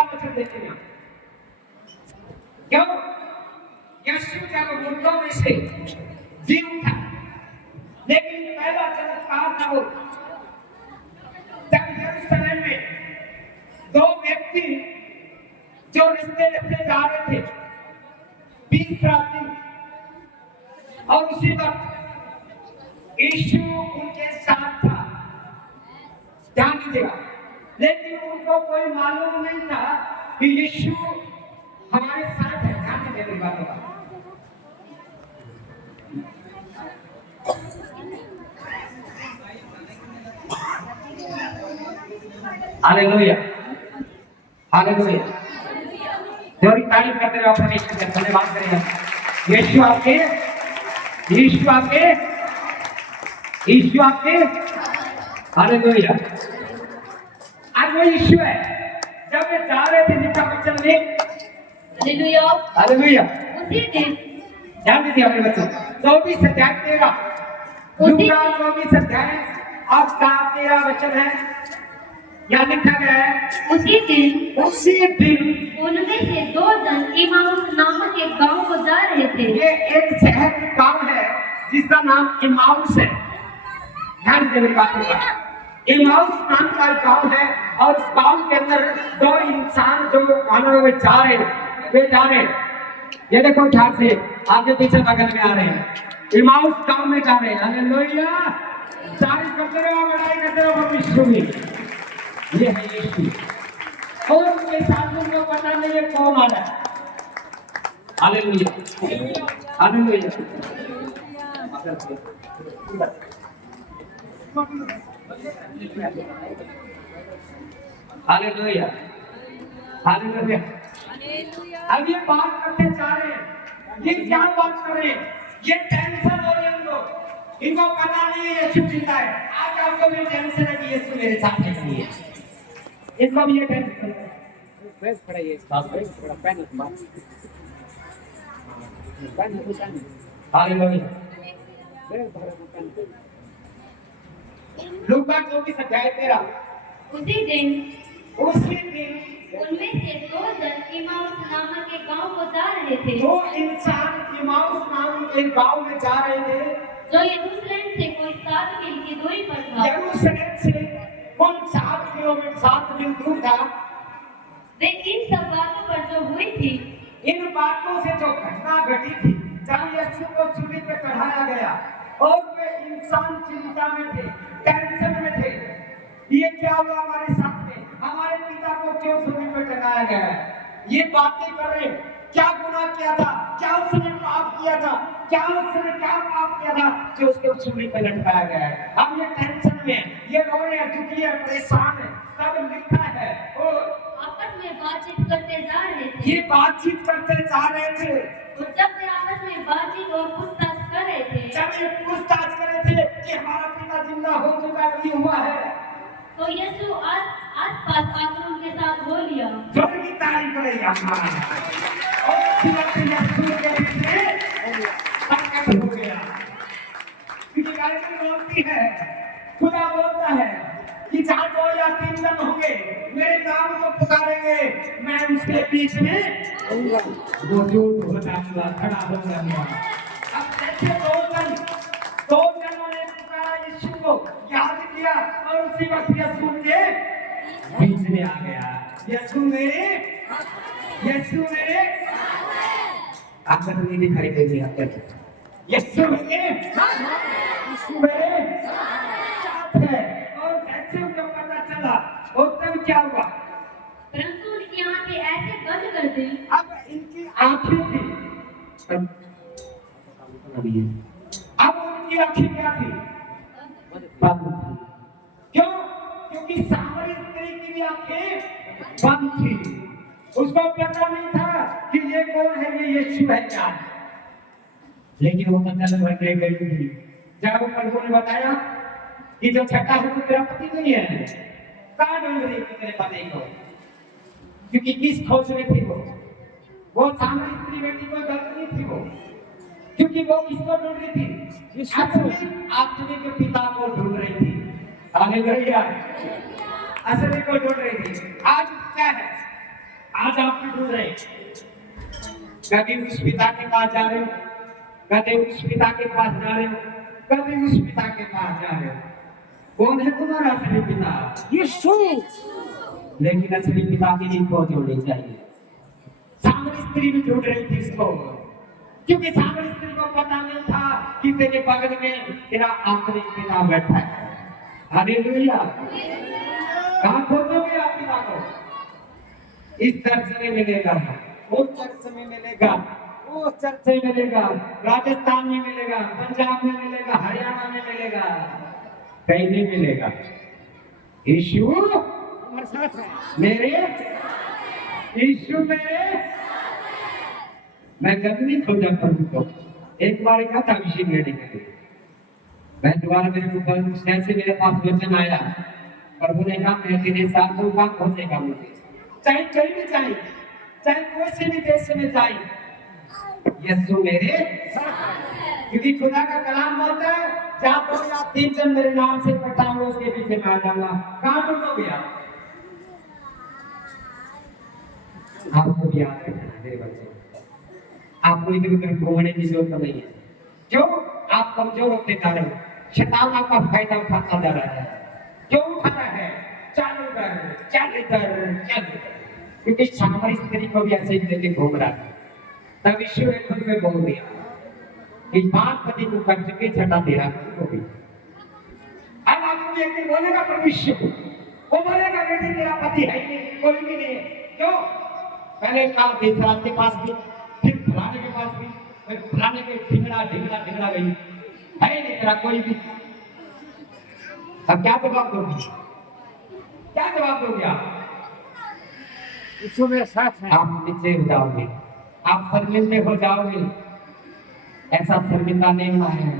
दूसरा वचन देखेगा। क्यों? यीशु जब मुर्दों में से जी उठा, लेकिन पहला चमत्कार था वो जब यरूशलेम में दो व्यक्ति जो रिश्ते रिश्ते जा रहे थे 20 रात्रि, और उसी वक्त यीशु उनके साथ था, ध्यान दीजिएगा। लेकिन उनको कोई मालूम नहीं था कि यीशु हमारे साथ है। ध्यान दीजिए मेरी बातों का। Hallelujah, hallelujah. जोरी तारीफ करते हुए अपने ईश्वर का धन्यवाद करें। यीशु आपके, यीशु आपके, यीशु आपके, हालेलुया। आज वो यीशु है। जब वे जा रहे थे निका वचन में, हालेलुया, हालेलुया, उसी दिन, ध्यान दीजिए अपने बच्चों। 24 अध्याय 13, लूका 24 अध्याय और 13 वचन है, यहाँ लिखा गया है उसी दिन उनमें से 2 जन इमाउस नामक एक गांव को जा रहे थे। ये एक शहर गांव है जिसका नाम इमाउस है। ध्यान दीजिए मेरी बातों का। इमाउस नाम का गांव है और उस गांव के अंदर 2 इंसान जो मानो वे जा रहे, ये देखो ध्यान से आगे पीछे बगल में आ रहे हैं, इमाउस गांव में जा रहे हैं। हालेलुया, तारीफ करते रहो, बड़ाई करते रहो विश्व में। ये है यीशु, और उनके साथ उनको पता नहीं है कौन आ रहा है। Hallelujah, hallelujah. Hallelujah, hallelujah. अब ये बात करते जा रहे हैं, ये क्या बात कर रहे हैं? ये टेंशन हो रही है इनको पता नहीं है यीशु जिंदा है। आज आपको भी टेंशन है कि यीशु मेरे साथ नहीं है, इनको भी ये टेंशन है। बेस पड़ेगी साथ में थोड़ा पेन मार पेन है। हालेलुया। बेस भरा पेन। लूका 24 अध्याय 13, उसी दिन उनमें से 2 जन इमाउस नामक एक गांव को जा रहे थे। 2 इंसान इमाउस नाम के गांव में जा रहे थे, जो यरूशलेम से कोई 7 मील की दूरी पर था। यरूशलेम से कौन 7 किलोमीटर 7 मील दूर था। वे इन सब बातों पर जो हुई थी, इन बातों से जो घटना घटी थी जब यीशु को सूली पे चढ़ाया गया, और वे इंसान चिंता में थे, टेंशन में थे। ये क्या हुआ हमारे साथ में, हमारे पिता को क्यों सूली पे चढ़ाया गया है? ये बातें कर रहे, क्या गुनाह किया था, क्या उसने पाप किया था, क्या उसने क्या पाप किया था कि उसको सूली पे लटकाया गया है। हम ये टेंशन में, ये रो रहे हैं, दुखी है, परेशान है, सब लिखा है। और आपस में बातचीत करते जा रहे थे। ये बातचीत करते जा रहे थे, तो जब वे आपस में बातचीत और पूछताछ कर रहे थे, जब ये पूछताछ कर रहे थे कि हमारा पिता जिंदा हो चुका नहीं हुआ है, तो यीशु आस-पास आकर उनके साथ हो लिया। जोर की तारीफ करें हमारा, और यीशु के लिए ताकत हो गया। क्योंकि बाइबल बोलती है, खुदा बोलता है कि जहाँ 2 या 3 जन होंगे मेरे नाम को पुकारेंगे, मैं उसके बीच में मौजूद हो जाऊंगा, खड़ा हो जाऊंगा। अब जैसे 2 जनों ने पुकारा यीशु को, याद किया, और उसी वक्त यीशु के बीच में आ गया। यीशु मेरे आपका तो नहीं दिखाई देगी आपका। यीशु मेरे साथ है। और जैसे उनको पता चला, और तब क्या हुआ? परंतु उनकी आंखें ऐसे बंद कर दी। अब इनकी आंखें थी, अब उनकी आंखें क्या थी? बंद थी। क्यों? क्योंकि सामरी स्त्री की भी आंखें बंद थी। उसको पता नहीं था कि ये कौन है, ये यीशु है क्या। लेकिन वो पता लग गई थी जब प्रभु ने बताया कि जो छठा है तो तेरा पति नहीं है, कहाँ ढूंढ रही थी तेरे पति को? क्योंकि किस खोज में थी वो सामरी स्त्री बेटी कोई गलत नहीं थी वो, क्योंकि वो किसको ढूंढ रही थी? आत्मिक के पिता को ढूंढ रही थी। हालेलुया, असली को ढूंढ रही थी। आज क्या है? आज आप भी ढूंढ रहे हैं। कभी उस पिता के पास जा रहे हो, कभी उस पिता के पास जा रहे हो, कभी उस पिता के पास जा रहे हो। कौन है तुम्हारा असली पिता? यीशु। लेकिन असली पिता की भी खोज होनी चाहिए। सामरी स्त्री भी ढूंढ रही थी इसको, क्योंकि सामरी स्त्री को पता नहीं था कि तेरे बगल में तेरा आखिरी पिता बैठा है। हालेलुया। कहाँ खोजोगे आप पिता को? इस चर्च में मिलेगा, उस चर्च में मिलेगा, उस चर्च में मिलेगा, राजस्थान में मिलेगा, पंजाब में मिलेगा, हरियाणा में मिलेगा, कहीं नहीं मिलेगा। यीशु हमारे साथ है। मेरे, यीशु मेरे, मैं कभी नहीं खोजा प्रभु को। एक बार कहा था अभिषेक लेने के लिए, मैं दोबारा मेरे को से मेरे पास वचन आया, प्रभु ने कहा मैं तेरे साथ हूँ, कहाँ खोजेगा मुझे? चाहे कहीं भी जाए, चाहे कोई से भी देश में जाए, यीशु मेरे साथ है। क्योंकि खुदा का कलाम बोलता है, जहाँ 2 या 3 जन मेरे नाम से इकट्ठा हुए उसके पीछे मैं आ जाऊंगा। कहाँ ढूंढोगे आप? आपको भी याद रखना मेरे बच्चे, आपको इधर उधर घूमने की जरूरत नहीं है। क्यों? आप कमजोर होते जा रहे हो, शैतान आपका फायदा उठाता जा रहा है। क्यों उठा रहा है? चालू कर, चालू कर, चालू कर। क्योंकि सामरी स्त्री को भी ऐसे ही लेके घूम रहा है। तब ईश्वर ने खुद में बोल दिया कि 5 पति को कर चुके, छठा तेरा को भी। अब आपको एक दिन बोलेगा परमेश्वर, वो बोलेगा बेटी तेरा पति है ही नहीं, कोई भी नहीं है। क्यों? पहले कहा देशराज के पास भी, फिर फलाने के पास भी, फिर फलाने के ढिंगड़ा ढिंगड़ा ढिंगड़ा गई, है ही नहीं तेरा कोई भी। अब क्या जवाब दोगे? क्या जवाब दोगे आप? यीशु मेरे साथ है। आप नीचे हो जाओगे, आप शर्मिंदे हो जाओगे। ऐसा शर्मिंदा नहीं होना है,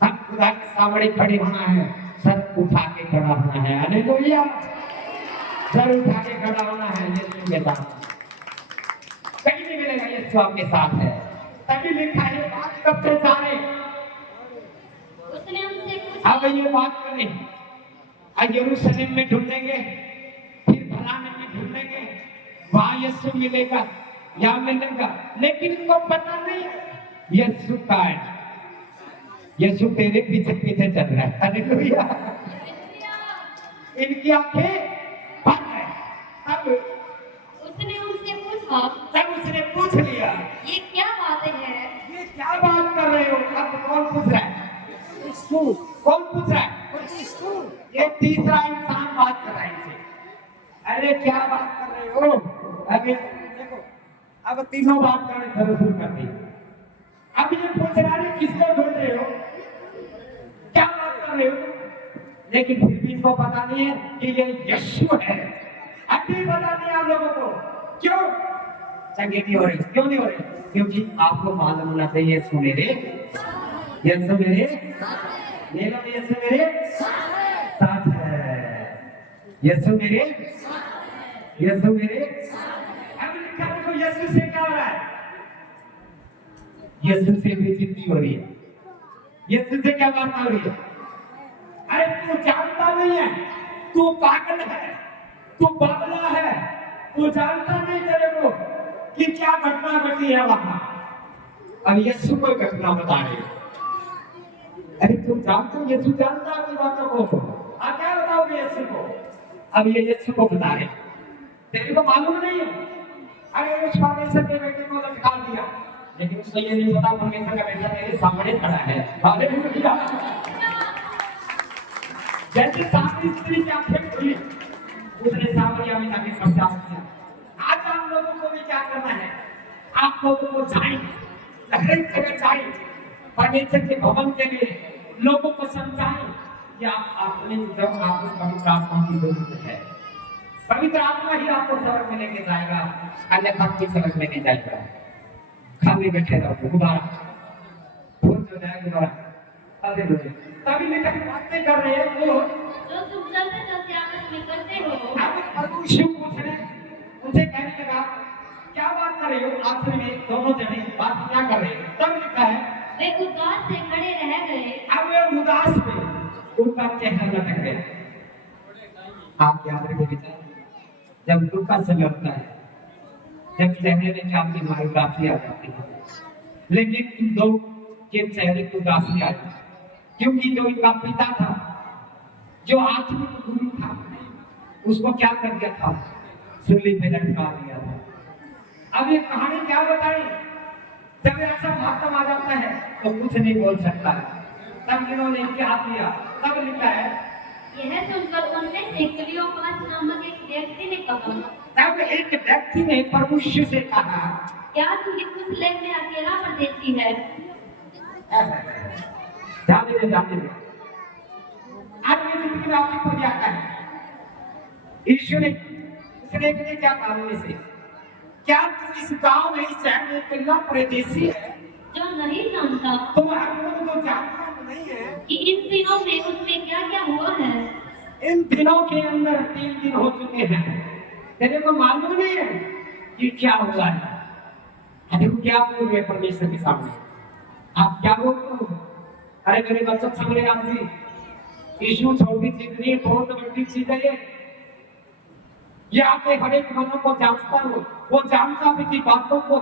सब खुदा के सामने खड़े होना है, सर उठा के खड़ा होना है। हालेलुया। सर उठा के खड़ा होना है यीशु के साथ। कहीं नहीं मिलेगा, यीशु आपके साथ है। तभी लिखा है बात कब से जाने। उसने उनसे पूछा, अब ये बात करें, यरूशलेम में ढूंढेंगे, फिर फलाने में ढूंढेंगे, वहां यीशु मिलेगा या मिलेगा, लेकिन इनको पता नहीं यीशु का है। यीशु तेरे पीछे पीछे चल रहा है। हालेलुया। इनकी आंखें बंद है। अब उसने उनसे पूछा, तब उसने पूछ लिया, ये क्या बातें हैं? ये क्या बात कर रहे हो? अब कौन पूछ रहा है? यीशु। कौन पूछ रहा है? यीशु। ये तीसरा इंसान बात कर रहा है इनसे। अरे क्या बात कर रहे हो? अभी देखो, अब तीनों बात करने शुरू कर दी। अब ये पूछ रहा है किसको ढूंढ रहे हो, क्या बात कर रहे हो? लेकिन फिर भी इनको पता नहीं है कि ये यीशु है। अभी पता नहीं आप लोगों को। क्यों चंगे नहीं हो रही? क्यों नहीं हो रही? क्योंकि आपको मालूम होना चाहिए यीशु मेरे, यीशु मेरे, यीशु मेरे साथ है, यीशु मेरे, यीशु मेरे। अब लिखा देखो यीशु से क्या हो रहा है? यीशु से बेइज्जती हो रही है। यीशु से क्या बात हो रही है? अरे तू जानता नहीं है, तू पागल है, तू बावला है, तू जानता नहीं तेरे को कि क्या घटना घटी है वहां। अब यीशु को घटना बता रहे हो। अरे तुम जानते हो, यीशु जानता है अपनी बातों को। आप क्या बताओगे यीशु को? अब ये यीशु को बता रहे, तेरे को मालूम नहीं है। अरे उस परमेश्वर के बेटे को लटका दिया, लेकिन उसको ये नहीं पता परमेश्वर का बेटा तेरे सामने खड़ा है। हालेलुया। जैसे सामरी स्त्री की आंखें खुली, उसने सामरिया में जाके प्रचार किया। आज आप लोगों को भी क्या करना है? आप लोगों को जाएं, हर जगह जाएं, परमेश्वर के भवन के लिए लोगों को समझाएं कि आप अपने जब आपको पवित्र आत्मा की जरूरत है, पवित्र आत्मा ही आपको सबक में लेके जाएगा, अन्यथा कोई सबक में नहीं जाएगा। खाली बैठे रहो, दोबारा फूल जो जाएगा दोबारा। हालेलुया। तभी लेकर बातें कर रहे हैं वो जो तुम चलते चलते आपस में करते हो। अब यीशु पूछ रहे, उनसे कहने लगा क्या बात कर रहे हो? आखिर में दोनों जने बात क्या कर रहे हैं? तब लिखा है वे उदास से खड़े रह गए। अब वे उदास में उनका चेहरा लटक गया। आप याद रखिए बेटा, जब दुख का समय होता है जब चेहरे में क्या बीमारी उदासी आ जाती है, लेकिन इन दो के चेहरे को उदासी आई, क्योंकि जो इनका पिता था, जो आत्मिक गुरु था, उसको क्या कर दिया था, सूली पे लटका दिया था। अब ये कहानी क्या बताई, जब ऐसा महात्मा आ जाता है तो कुछ नहीं बोल सकता है, तब इन्होंने क्या किया, तब लिखा है, यह सुनकर उनमें से क्लियोपास नामक एक व्यक्ति ने कहा, तब एक व्यक्ति ने परमेश्वर से कहा, क्या तू यरूशलेम में अकेला परदेसी है? जाने दे। आज ये जिंदगी में आपकी पर जाता है, ईश्वर ने उसने क्या कारण से, क्या तू इस गांव में, इस शहर में अकेला परदेसी है, जो नहीं जानता तुम्हारा मुंह तो जानता नहीं है कि इन दिनों में उसमें क्या क्या हुआ है। इन दिनों के अंदर 3 दिन हो चुके हैं, तेरे को मालूम नहीं है कि क्या हुआ है। देखो क्या बोल रहे परमेश्वर के सामने, आप क्या बोलते हो, अरे मेरे बच्चों सामने आती, यीशु छोटी चीज नहीं, बहुत बड़ी चीज है ये आपके हर एक मनों को जानता हो, वो जानता भी की बातों को,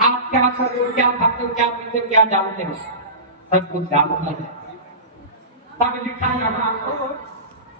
आप क्या कर रहे हो, क्या खाते हो, क्या पीते हो, क्या जानते हो, सब कुछ जानता है। तब लिखा यहाँ,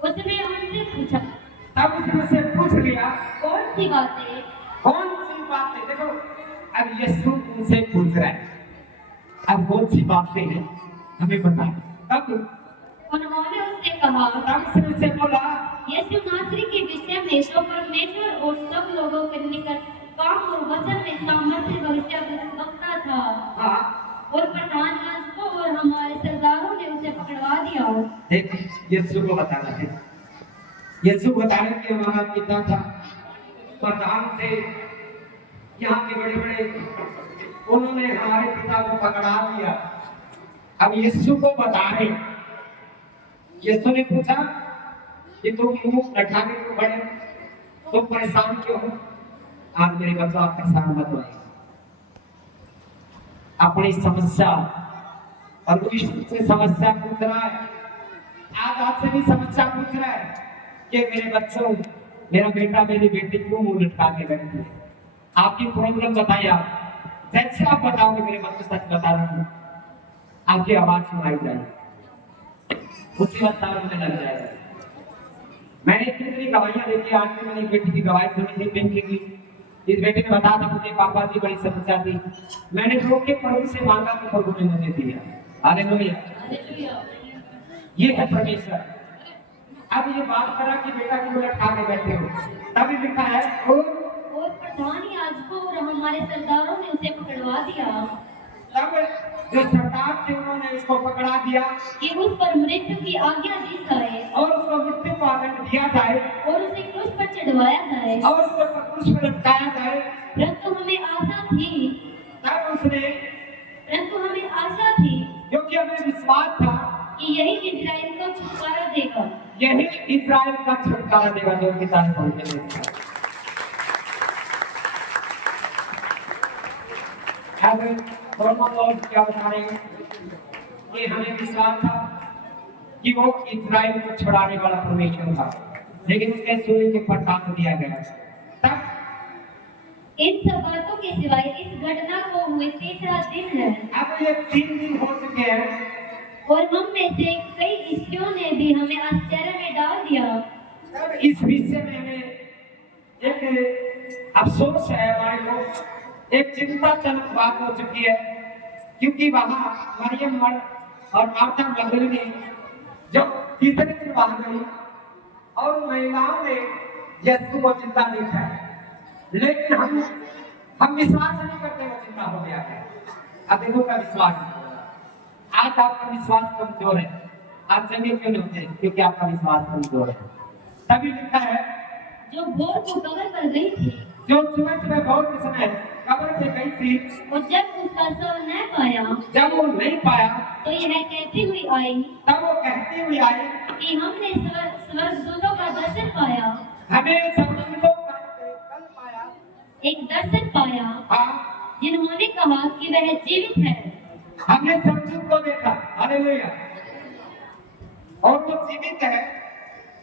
उसने उनसे पूछा, तब उसने से पूछ लिया, कौन सी बातें? कौन सी बातें, देखो अब यीशु उनसे पूछ रहा है, अब कौन सी बातें हैं हमें बताएं। तब उन्होंने उससे कहा, तब उसने उनसे बोला, यीशु नासरी के विषय में तो परमेश्वर और सब लोगों के निकट काम और वचन में सामर्थ्य भविष्यवक्ता था, हाँ, और प्रधान याजकों और हमारे सरदारों ने उसे पकड़वा दिया। देख यीशु को बताना है, यीशु बताने कि हमारा पिता था, प्रधान थे, यहाँ के बड़े बड़े, उन्होंने हमारे पिता को पकड़ा दिया। अब यीशु को बता रहे, यीशु ने पूछा कि तुम मुंह लटका के क्यों खड़े, तुम परेशान क्यों हो? आज मेरे बच्चों आप परेशान मत होइए, अपनी समस्या और विष्णु से समस्या पूछ रहा है, आज आपसे भी समस्या पूछ रहा है कि मेरे बच्चों, मेरा बेटा मेरी बेटी क्यों मुंह लटका के बैठी है, आपकी प्रॉब्लम बताइए। आप जैसे आप बताओगे मेरे बच्चे सच बता रहे हैं, आपकी आवाज सुनाई जाएगी, उसी वक्त में लग जाएगा। मैंने कितनी गवाहियां देखी, आज भी मैंने बेटी की गवाही सुनी थी, पिंकी की, इस बेटे ने बताया था मुझे पापा जी बड़ी समस्या थी, मैंने रो के प्रभु से मांगा तो प्रभु ने मुझे दिया। हालेलुया, ये है परमेश्वर। अब ये बात करा कि बेटा क्यों लटका के बैठे हो, तभी लिखा है, और प्रधान याजकों और हमारे सरदारों ने उसे पकड़वा दिया। तब जो सरदार थे उन्होंने इसको पकड़ा दिया कि उस पर मृत्यु की आज्ञा दी जाए, और उसको मृत्यु को आदंड दिया जाए, और उसे क्रूस पर चढ़वाया जाए, और उसको क्रूस पर लटकाया जाए। परंतु हमें आशा थी, क्योंकि हमें विश्वास था कि यही इजराइल को छुटकारा देगा। यही इजराइल का छुटकारा देगा, जो पिता ने पहुंचे देखा। अब रोमन लोग क्या बता रहे हैं कि हमें विश्वास था कि वो इजराइल को छुड़ाने वाला परमेश्वर था, लेकिन उसके सूर्य के प्रताप दिया गया। तब इन सब बातों के सिवाय इस घटना को हुए तीसरा दिन है। अब ये 3 दिन हो चुके हैं और हम में से कई स्त्रियों ने भी हमें आश्चर्य में डाल दिया। तब इस विषय में हमें एक अफसोस है, हमारे लोग एक चिंताजनक बात हो चुकी है, क्योंकि वहां मरियम और मार्था मगदलीनी जो तीसरे दिन वहां गई और महिलाओं ने यीशु को जिंदा देखा है, लेकिन हम विश्वास नहीं करते वो जिंदा हो गया है। अब देखो का विश्वास, आज आपका विश्वास कमजोर है, आप चंगे क्यों नहीं होते, क्योंकि आपका विश्वास कमजोर है। तभी लिखा है, जो भोर को कब्र पर गई थी, जो सुबह भोर के समय कब्र पे गई थी, और जब उसका शव न पाया, जब वो नहीं पाया, तो यह कहती हुई आई, तब वो कहती हुई आई कि हमने स्वर्गदूतों का दर्शन पाया, हमें स्वर्गदूतों का कल पाया, एक दर्शन पाया, हाँ, जिन्होंने कहा कि वह जीवित है। हमने स्वर्गदूत को देखा, हालेलुया, और वो जीवित है।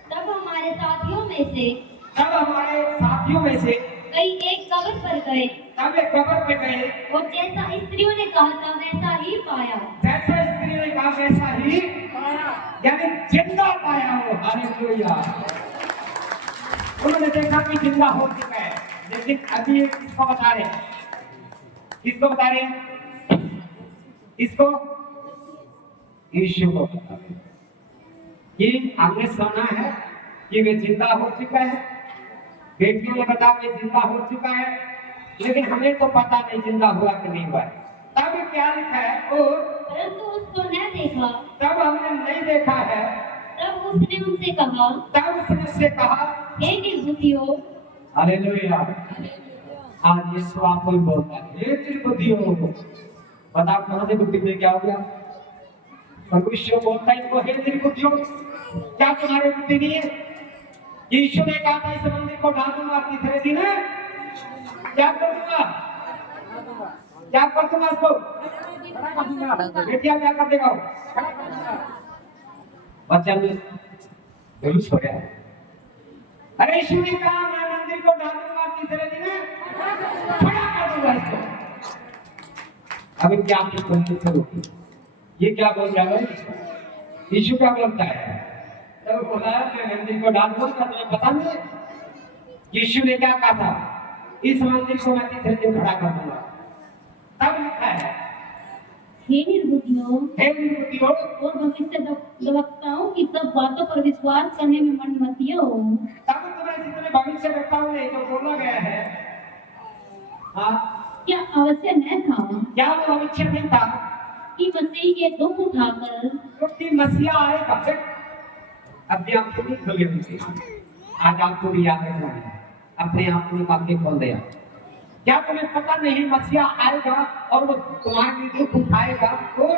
तब हमारे साथियों में से कई एक कब्र पर गए तब वे कब्र पे गए और जैसा स्त्रियों ने कहा था वैसा ही पाया। जैसा स्त्री ने कहा वैसा ही यानी जिंदा पाया वो। हालेलुया। उन्होंने देखा कि जिंदा हो चुका है, लेकिन अभी ये किसको बता रहे हैं? किसको बता रहे हैं? इसको यीशु को बता रहे हैं कि हमने सुना है कि वे जिंदा हो चुका है। बेटियों ने बताया वे जिंदा हो चुका है, लेकिन हमें तो पता नहीं जिंदा हुआ कि नहीं हुआ। तब क्या लिखा है? और परंतु उसको न देखा। तब हमने नहीं देखा है। तब उसने उनसे कहा, तब उसने उससे कहा, हे निर्बुद्धियों। हालेलुया। आज यीशु आपको ही बोलता है, हे निर्बुद्धियों। बताओ कहां से बुद्धि में क्या हो गया? परमेश्वर बोलता है इनको, हे निर्बुद्धियों, क्या तुम्हारी बुद्धि नहीं है? यीशु ने कहा था इस मंदिर को ढा दूंगा, तीसरे दिन क्या कर दूंगा? क्या कर दूंगा इसको? बेटिया क्या कर देगा? बच्चा बेहोश हो गया। अरे यीशु ने कहा मैं मंदिर को ढा दूंगा, तीसरे दिन खड़ा कर दूंगा इसको। अभी क्या आपकी कोशिश करोगी? ये क्या बोल रहा है? यीशु क्या बोलता है? तब बोला मैं मंदिर को ढा दूंगा, तुम्हें पता नहीं? यीशु ने क्या कहा था? इस मंदिर को मैं तीसरे दिन खड़ा कर दूंगा। तब लिखा है, हे निर्बुद्धियों हे निर्बुद्धियों, और भविष्यद्वक्ताओं की सब बातों पर विश्वास करने में मन मत हो। तब तुम्हें जितने भविष्यद्वक्ताओं ने जो बोला गया है, हाँ, क्या अवश्य न था क्या वो भविष्य नहीं था कि मसीह ये दुख उठाकर क्योंकि मसीहा आएगा? अभी आपको नहीं खोले मुझे, आज आपको भी याद रखना है, अपने आप को बातें खोल दिया। क्या तुम्हें पता नहीं मसीहा आएगा और वो तुम्हारी दुख उठाएगा और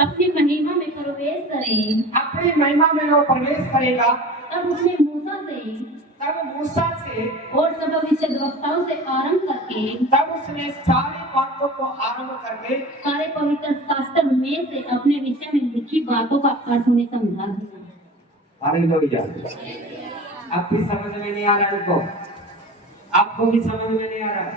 अपनी महिमा में प्रवेश करें। अपनी महिमा में वो प्रवेश करेगा। तब उसने मूसा से और सब भविष्यद्वक्ताओं से आरंभ करके तब उसने सारी बातों को आरंभ करके सारे पवित्र शास्त्र में से अपने विषय में लिखी बातों का अर्थ उन्हें समझा दिया। हालेलुया। अब भी समझ में नहीं आ रहा इनको? आपको भी समझ में नहीं आ रहा?